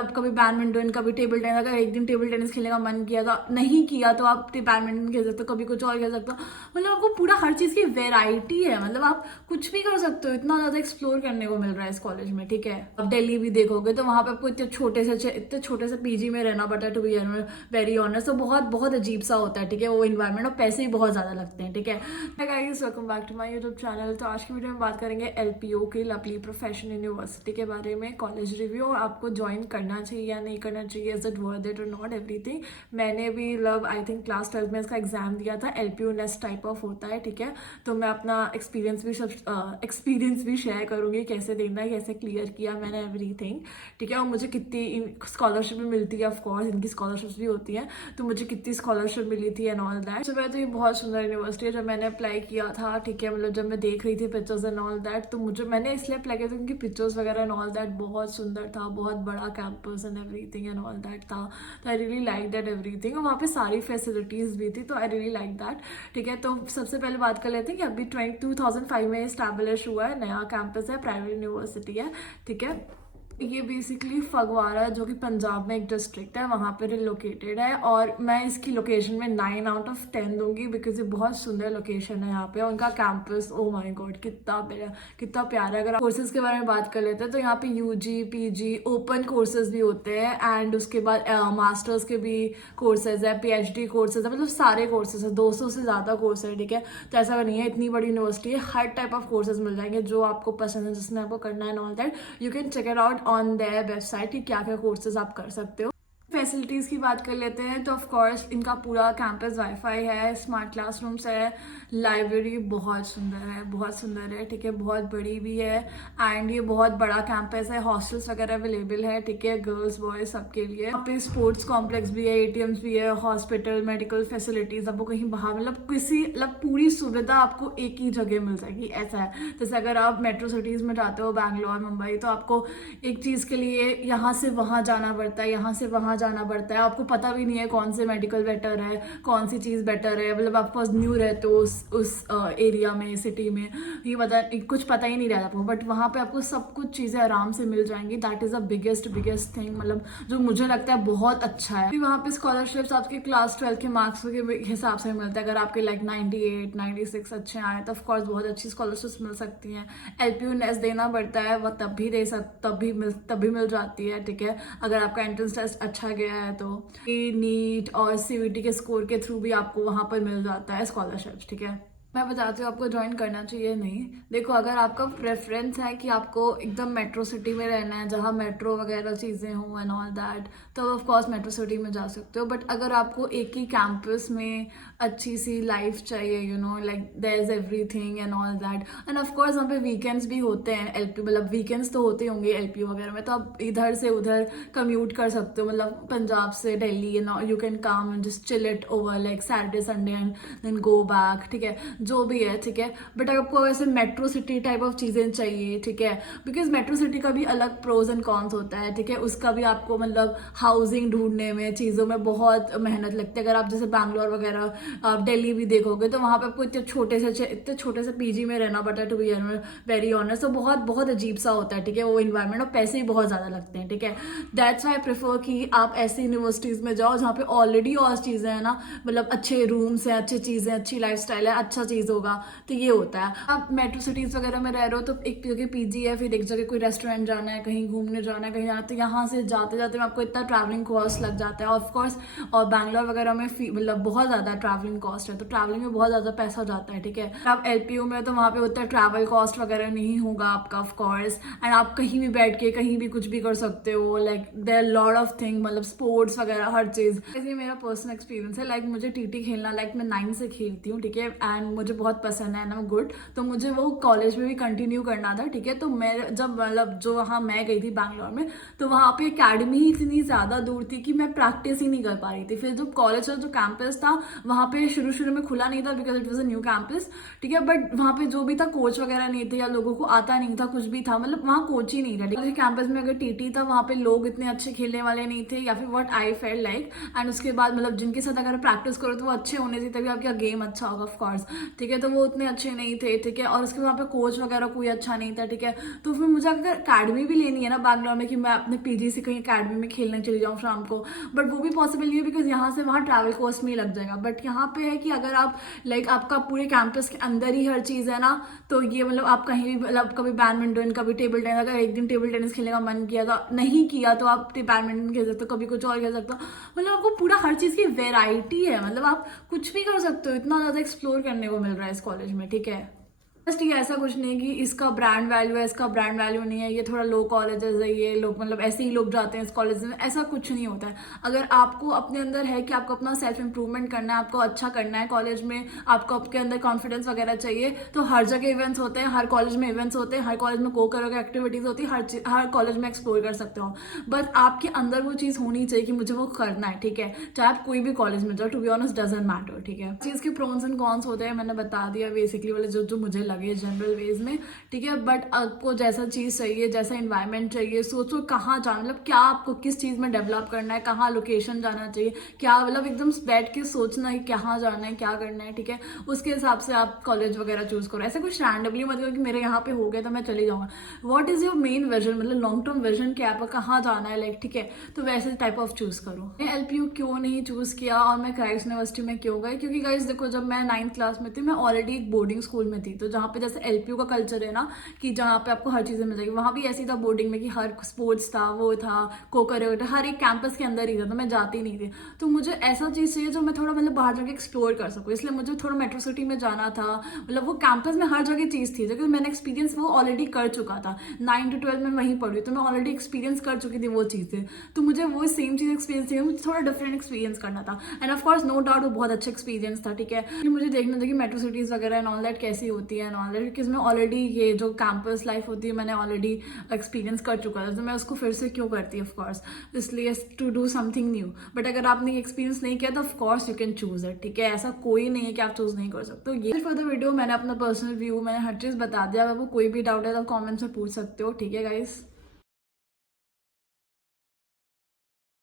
अब कभी बैडमिंटन, कभी टेबल टेनिस, अगर एक दिन टेबल टेनिस खेलने का मन किया तो नहीं किया तो आप बैडमिंटन खेल सकते हो, कभी कुछ और खेल सकते हो। मतलब आपको पूरा हर चीज़ की वेराइटी है, मतलब आप कुछ भी कर सकते हो, इतना ज़्यादा एक्सप्लोर करने को मिल रहा है इस कॉलेज में, ठीक है। अब दिल्ली भी देखोगे तो वहाँ पे आपको इतने छोटे से पीजी में रहना पड़ता है, टू बी वेरी ऑनेस्ट। तो बहुत बहुत अजीब सा होता है, ठीक है, वो इन्वायरमेंट, और पैसे भी बहुत ज़्यादा लगते हैं, ठीक है। Guys, welcome back to my YouTube channel. तो आज की वीडियो में बात करेंगे एलपीयू की, लवली प्रोफेशनल यूनिवर्सिटी के बारे में, कॉलेज रिव्यू, और आपको ज्वाइन करना चाहिए या नहीं करना चाहिए, इज इट वर्थ इट और नॉट, एवरीथिंग। मैंने भी आई थिंक क्लास 12 में इसका एग्जाम दिया था, एलपीयू नेस्ट टाइप ऑफ होता है, ठीक है। तो मैं अपना एक्सपीरियंस भी शेयर करूंगी, कैसे देना है, कैसे क्लियर किया मैंने, एवरीथिंग, ठीक है। और मुझे कितनी स्कॉलरशिप भी मिलती है, ऑफकोर्स इनकी स्कॉलरशिप्स भी होती हैं, तो मुझे कितनी स्कॉलरशिप मिली थी एंड ऑल दैट। तो मैं तो ये बहुत सुंदर यूनिवर्सिटी है, जब मैंने अप्लाई किया था, ठीक है, मतलब जब मैं देख रही थी पिक्चर्स एंड ऑल दैट, तो मैंने इसलिए अप्लाई किया था क्योंकि पिक्चर्स वगैरह एंड ऑल दैट बहुत सुंदर था, बहुत बड़ा campus and everything and all that था। तो I really like that everything, और वहाँ पे सारी फैसिलिटीज भी थी, तो आई रियली लाइक दैट, ठीक है। तो सबसे पहले बात कर लेते हैं कि अभी 2005 में इस्टेब्लिश हुआ है, नया कैंपस है, प्राइवेट यूनिवर्सिटी है, ठीक है। ये बेसिकली फगवाड़ा, जो कि पंजाब में एक डिस्ट्रिक्ट है, वहाँ पर लोकेटेड है, और मैं इसकी लोकेशन में 9 आउट ऑफ 10 दूंगी, बिकॉज ये बहुत सुंदर लोकेशन है यहाँ पे। और उनका कैंपस, ओ माय गॉड, कितना प्यारा है। अगर आप कोर्सेज के बारे में बात कर लेते हैं तो यहाँ पे यूजी पीजी ओपन कोर्सेज भी होते हैं, एंड उसके बाद मास्टर्स के भी कोर्सेज है, पीएचडी कोर्सेज है, मतलब सारे कोर्सेज है, 200 से ज़्यादा कोर्स है, ठीक है। तो ऐसा नहीं है, इतनी बड़ी यूनिवर्सिटी है, हर टाइप ऑफ कोर्सेज मिल जाएंगे जो आपको पसंद है, जिसमें आपको करना है, all that you can check it out on their website कि क्या क्या कोर्सेज आप कर सकते हो। फैसिलिटीज़ की बात कर लेते हैं तो ऑफ कोर्स इनका पूरा कैंपस वाईफाई है, स्मार्ट क्लासरूम्स है, लाइब्रेरी बहुत सुंदर है, ठीक है, बहुत बड़ी भी है, एंड ये बहुत बड़ा कैंपस है, हॉस्टल्स वगैरह अवेलेबल है, ठीक है, गर्ल्स बॉयज सबके लिए। यहाँ पे स्पोर्ट्स कॉम्प्लेक्स भी है, एटीएम्स भी है, हॉस्पिटल, मेडिकल फैसिलिटीज, आपको कहीं बाहर मतलब पूरी सुविधा आपको एक ही जगह मिल जाएगी, ऐसा है। जैसे अगर आप मेट्रो सिटीज़ में जाते हो, बैंगलोर, मुंबई, तो आपको एक चीज़ के लिए यहाँ से वहाँ जाना पड़ता है, यहाँ से वहाँ जाना पड़ता है, आपको पता भी नहीं है कौन से मेडिकल बेटर है, कौन सी चीज़ बेटर है, मतलब आप फर्स्ट न्यू रहते हो उस एरिया में, सिटी में, ये कुछ पता ही नहीं रहता आपको, बट वहाँ पे आपको सब कुछ चीज़ें आराम से मिल जाएंगी। That is the biggest thing, मतलब जो मुझे लगता है बहुत अच्छा है। वहाँ पे स्कॉलरशिप्स आपके क्लास 12 के मार्क्स के हिसाब से मिलता है। अगर आपके 98 96 अच्छे आए तो ऑफकोर्स बहुत अच्छी स्कॉलरशिप्स मिल सकती हैं। एलपीयू नेस्ट देना पड़ता है, वह तब भी मिल जाती है, ठीक है, अगर आपका एंट्रेंस टेस्ट अच्छा गया है तो। नीट और सीवीटी के स्कोर के थ्रू भी आपको वहां पर मिल जाता है स्कॉलरशिप, ठीक है। मैं बताती हूँ आपको ज्वाइन करना चाहिए नहीं। देखो, अगर आपका प्रेफरेंस है कि आपको एकदम मेट्रो सिटी में रहना है, जहाँ मेट्रो वगैरह चीज़ें हों एंड ऑल दैट, तो ऑफ कोर्स मेट्रो सिटी में जा सकते हो। बट अगर आपको एक ही कैंपस में अच्छी सी लाइफ चाहिए, you know, like there is everything and all that, and of course वहाँ पे वीकेंड्स भी होते हैं, एलपी मतलब वीकेंड्स तो होते होंगे एलपी वगैरह में, तो आप इधर से उधर कम्यूट कर सकते हो, मतलब पंजाब से Delhi, you can come and just chill it over like Saturday Sunday and then go back, ठीक है, जो भी है, ठीक है। बट आपको वैसे मेट्रो सिटी टाइप ऑफ चीज़ें चाहिए, ठीक है, बिकॉज मेट्रो सिटी का भी अलग प्रोज एंड कॉन्स होता है, ठीक है, उसका भी आपको मतलब हाउसिंग ढूंढने में, चीज़ों में बहुत मेहनत लगती है। अगर आप जैसे बैंगलोर वगैरह, आप दिल्ली भी देखोगे तो वहाँ पे आपको इतने छोटे से पीजी में रहना पड़ता है, टू बी वेरी ऑनेस्ट। तो बहुत बहुत अजीब सा होता है, ठीक है, वो इन्वायरमेंट, और पैसे भी बहुत ज़्यादा लगते हैं, ठीक है। दैट्स वाई आई प्रेफर कि आप ऐसी यूनिवर्सिटीज़ में जाओ जहाँ पे ऑलरेडी और चीज़ें हैं ना, मतलब अच्छे रूम्स हैं, अच्छी चीज़ें, अच्छी लाइफस्टाइल है, अच्छा चीज़ होगा, तो ये होता है। आप मेट्रो सिटीज़ वगैरह में रह रहे हो तो एक जगह पीजी है, फिर एक जगह कोई रेस्टोरेंट जाना है, कहीं घूमने जाना है, कहीं जाना है, तो यहाँ से जाते जाते में आपको इतना ट्रैवलिंग कॉस्ट लग जाता है, ऑफकोर्स। और बैंगलोर वगैरह में मतलब बहुत ज़्यादा ट्रैवलिंग कॉस्ट है, तो ट्रैवलिंग में बहुत ज़्यादा पैसा जाता है, ठीक है। आप एलपीयू में तो वहाँ पे उतना ट्रैवल कॉस्ट वगैरह नहीं होगा आपका, ऑफकोर्स, एंड आप कहीं भी बैठ के कहीं भी कुछ भी कर सकते हो, like there lot of thing, मतलब स्पोर्ट्स वगैरह हर चीज़। ये मेरा पर्सनल एक्सपीरियंस है, लाइक मुझे टीटी खेलना, लाइक मैं 9 से खेलती हूँ, ठीक है, एंड मुझे बहुत पसंद है, एंड गुड, तो मुझे वो कॉलेज में भी कंटिन्यू करना था, ठीक है। तो मैं जब मतलब जो वहाँ मैं गई थी बैंगलोर में, तो वहाँ पे एकेडमी ही इतनी ज़्यादा दूर थी कि मैं प्रैक्टिस ही नहीं कर पा रही थी। फिर जो कॉलेज का जो कैंपस था वहाँ पे शुरू में खुला नहीं था, because it was a new campus, ठीक है, बट वहाँ पे जो भी था कोच वगैरह नहीं थे, या लोगों को आता नहीं था, कुछ भी था, मतलब वहाँ कोच ही नहीं था, ठीक है। कैंपस में अगर टीटी था, वहाँ पे लोग इतने अच्छे खेलने वाले नहीं थे, या फिर what I felt like, and उसके बाद मतलब जिनके साथ अगर प्रैक्टिस करो तो वो अच्छे होने से तभी आपका गेम अच्छा होगा, ऑफकोर्स। ठीक है, तो वो उतने अच्छे नहीं थे, ठीक है, और उसके वहाँ पे कोच वगैरह कोई अच्छा नहीं था, ठीक है। तो फिर मुझे अगर अकेडमी भी लेनी है ना बैंगलोर में कि मैं अपने पीजी से कहीं अकेडमी में खेलने चली जाऊँ शाम को, बट वो भी पॉसिबल नहीं है बिकॉज यहाँ से वहाँ ट्रैवल कॉस्ट में ही लग जाएगा। बट यहाँ पे है कि अगर आप लाइक आपका पूरे कैंपस के अंदर ही हर चीज़ है ना, तो ये मतलब आप कहीं भी मतलब कभी बैडमिंटन कभी टेबल टेनिस, अगर एक दिन टेबल टेनिस खेलने का मन किया तो नहीं किया तो आप बैडमिंटन खेल सकते हो, कभी कुछ और खेल सकते हो। मतलब आपको पूरा हर चीज़ की वेराइटी है, मतलब आप कुछ भी कर सकते हो, इतना ज़्यादा एक्सप्लोर करने को मिल रहा है इस कॉलेज में, ठीक है। बस ठीक है, ऐसा कुछ नहीं कि इसका ब्रांड वैल्यू है, इसका ब्रांड वैल्यू नहीं है, ये थोड़ा लो कॉलेजेस है, ये लोग मतलब ऐसे ही लोग जाते हैं इस कॉलेज में, ऐसा कुछ नहीं होता है। अगर आपको अपने अंदर है कि आपको अपना सेल्फ इंप्रूवमेंट करना है, आपको अच्छा करना है कॉलेज में, आपको आपके अंदर कॉन्फिडेंस वगैरह चाहिए, तो हर जगह इवेंट्स होते हैं, हर कॉलेज में इवेंट्स होते हैं, हर कॉलेज में को करोगे एक्टिविटीज होती है, हर कॉलेज में एक्सप्लोर कर सकते हो। बट आपके अंदर वो चीज़ होनी चाहिए कि मुझे वो करना है, ठीक है, चाहे आप कोई भी कॉलेज में जाओ, to be honest doesn't matter, ठीक है। चीज़ के प्रोन्स एंड कॉन्स होते हैं, मैंने बता दिया बेसिकली वाले जो मुझे लगे जनरल वेज में, ठीक है। बट आपको जैसा चीज़ चाहिए, जैसा इन्वायरमेंट चाहिए, सोचो कहाँ जाना, मतलब क्या आपको किस चीज़ में डेवलप करना है, कहाँ लोकेशन जाना चाहिए, क्या मतलब एकदम बैठ के सोचना है कहाँ जाना है, क्या करना है, ठीक है, उसके हिसाब से आप कॉलेज वगैरह चूज करो। ऐसे कुछ रैंडमली मतलब कि मेरे यहाँ पे हो गया तो मैं चली जाऊँगा। What is your main vision, मतलब लॉन्ग टर्म विजन क्या है आपका, कहाँ जाना है, लाइक, ठीक है, तो वैसे टाइप ऑफ चूज करो। मैं LPU क्यों नहीं चूज किया और मैं क्राइस्ट यूनिवर्सिटी में क्यों गई, क्योंकि गाइस देखो, जब मैं 9th क्लास में थी मैं ऑलरेडी एक बोर्डिंग स्कूल में थी, तो जहाँ पे जैसे LPU का कल्चर है ना कि जहाँ पे आपको हर चीज़ें मिल जाएगी, वहाँ भी ऐसी था बोर्डिंग में कि हर स्पोर्ट्स था, वो था, को करिकुलर, हर एक कैंपस के अंदर ही था, तो मैं जाती नहीं थी। तो मुझे ऐसा चीज़ चाहिए जो मैं थोड़ा मतलब बाहर जाके एक्सप्लोर कर सकूँ, इसलिए मुझे थोड़ा मेट्रो सिटी में जाना था, मतलब वो कैंपस में हर जगह चीज़ थी, क्योंकि मैंने एक्सपीरियंस वो ऑलरेडी कर चुका था, 9 to 12 में वहीं पढ़ी, तो मैं ऑलरेडी एक्सपीरियंस कर चुकी थी वो चीज़ें, तो मुझे वो सेम चीज़ एक्सपीरियंस चाहिए, मुझे थोड़ा डिफरेंट एक्सपीरियंस करना था। And of course no doubt वो बहुत अच्छा एक्सपीरियंस था, ठीक है, कि मुझे देखना था कि मेट्रो सिटीज़ वगैरह एंड ऑल दैट कैसी होती है एंड ऑल दैट, क्योंकि इसमें ऑलरेडी ये जो कैंपस लाइफ होती है मैंने ऑलरेडी एक्सपीरियंस कर चुका था, तो मैं उसको फिर से क्यों करती, ऑफ कोर्स, इसलिए to do something new. But अगर आपने एक्सपीरियंस नहीं किया तो of course you can choose it, ठीक है, ऐसा कोई नहीं है कि आप चूज नहीं कर सकते। तो ये फॉर द वीडियो, मैंने अपना पर्सनल व्यू, मैंने हर चीज़ बता दिया। अगर आपको कोई भी डाउट है तो कॉमेंट्स में पूछ सकते हो, ठीक है गाइस।